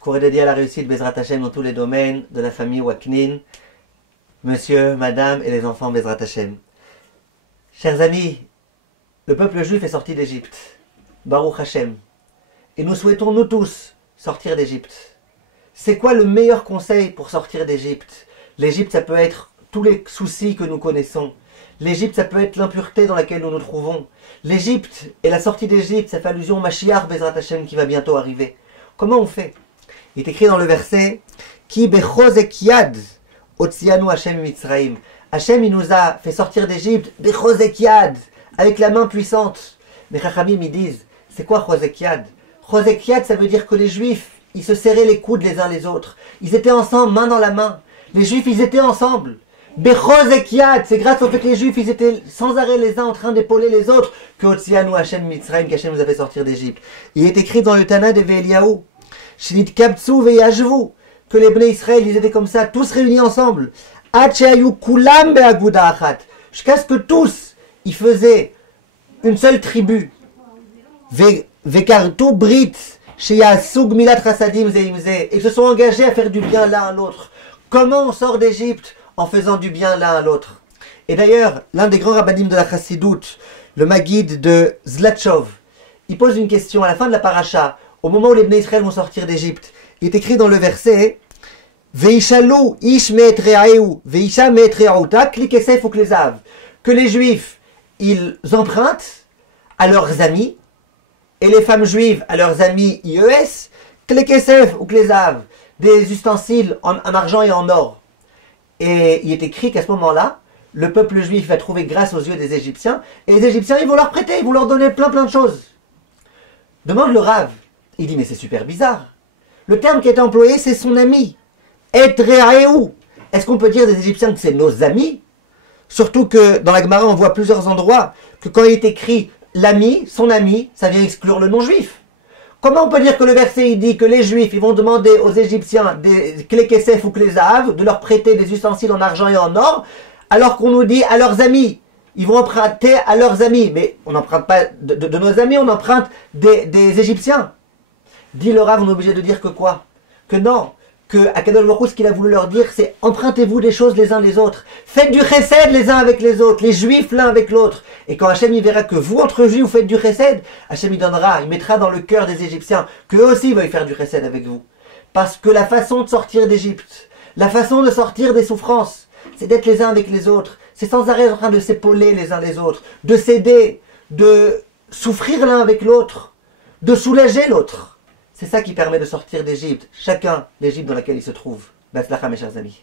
cours est dédié à la réussite Bezrat Hashem dans tous les domaines de la famille Waknin, monsieur, madame et les enfants Bezrat Hashem. Chers amis, le peuple juif est sorti d'Égypte, Baruch Hashem, et nous souhaitons nous tous sortir d'Égypte. C'est quoi le meilleur conseil pour sortir d'Égypte? L'Égypte, ça peut être tous les soucis que nous connaissons. L'Égypte, ça peut être l'impureté dans laquelle nous nous trouvons. L'Égypte et la sortie d'Égypte, ça fait allusion au Mashiach Bezrat Hashem qui va bientôt arriver. Comment on fait? Il est écrit dans le verset Ki bechozek yad otzianu Hashem mitzraim. Hashem, il nous a fait sortir d'Égypte bechozek yad, avec la main puissante. Les Chachamim, ils disent, c'est quoi chozek yad? Chozek yad, ça veut dire que les Juifs, ils se serraient les coudes les uns les autres. Ils étaient ensemble, main dans la main. Les Juifs, ils étaient ensemble. Bechozek yad, c'est grâce au fait que les Juifs, ils étaient sans arrêt les uns en train d'épauler les autres que Otzianu Hashem mitzraim, qu'Hashem nous a fait sortir d'Égypte. Il est écrit dans le Tana de Ve'eliyahu, Shinit kabtsu ve'yashvu, que les Bnei Israël, ils étaient comme ça, tous réunis ensemble. Ad shehayu kulam be'aguda achat, jusqu'à ce que tous, ils faisaient une seule tribu. Ve'kartu brit sheyasu gmilat chasadim zeimze, et se sont engagés à faire du bien l'un à l'autre. Comment on sort d'Égypte? En faisant du bien l'un à l'autre. Et d'ailleurs, l'un des grands rabbinim de la Chassidoute, le Maguide de Zlatchov, il pose une question à la fin de la paracha, au moment où les Bnei Israël vont sortir d'Égypte. Il est écrit dans le verset Veishalu ish me'et re'ahu, veisha me'et re'ahuta, kli kesef ou klezav, que les Juifs, ils empruntent à leurs amis, et les femmes juives à leurs amis IES, kli kesef ou klezav, des ustensiles en argent et en or. Et il est écrit qu'à ce moment-là, le peuple juif va trouver grâce aux yeux des Égyptiens, et les Égyptiens, ils vont leur prêter, ils vont leur donner plein de choses. Demande le Rav. Il dit, mais c'est super bizarre. Le terme qui est employé, c'est son ami. Et re'ahu. Est-ce qu'on peut dire des Égyptiens que c'est nos amis? Surtout que dans la Gemara, on voit plusieurs endroits que quand il est écrit l'ami, son ami, ça vient exclure le non-juif. Comment on peut dire que le verset il dit que les Juifs ils vont demander aux Égyptiens des klekesef ou klezav de leur prêter des ustensiles en argent et en or, alors qu'on nous dit à leurs amis, ils vont emprunter à leurs amis, mais on n'emprunte pas de nos amis, on emprunte des Égyptiens. Dit le Rav, on est obligé de dire que quoi? Que non, que Akadosh Baruch Hu, ce qu'il a voulu leur dire, c'est empruntez-vous des choses les uns les autres, faites du chesed les uns avec les autres, les Juifs l'un avec l'autre. Et quand Hachem il verra que vous entre Juifs vous faites du chesed, Hachem il donnera, il mettra dans le cœur des Égyptiens qu'eux aussi veuillent faire du chesed avec vous. Parce que la façon de sortir d'Égypte, la façon de sortir des souffrances, c'est d'être les uns avec les autres. C'est sans arrêt en train de s'épauler les uns les autres, de s'aider, de souffrir l'un avec l'autre, de soulager l'autre. C'est ça qui permet de sortir d'Égypte, chacun l'Égypte dans laquelle il se trouve. Batzlacha mes chers amis.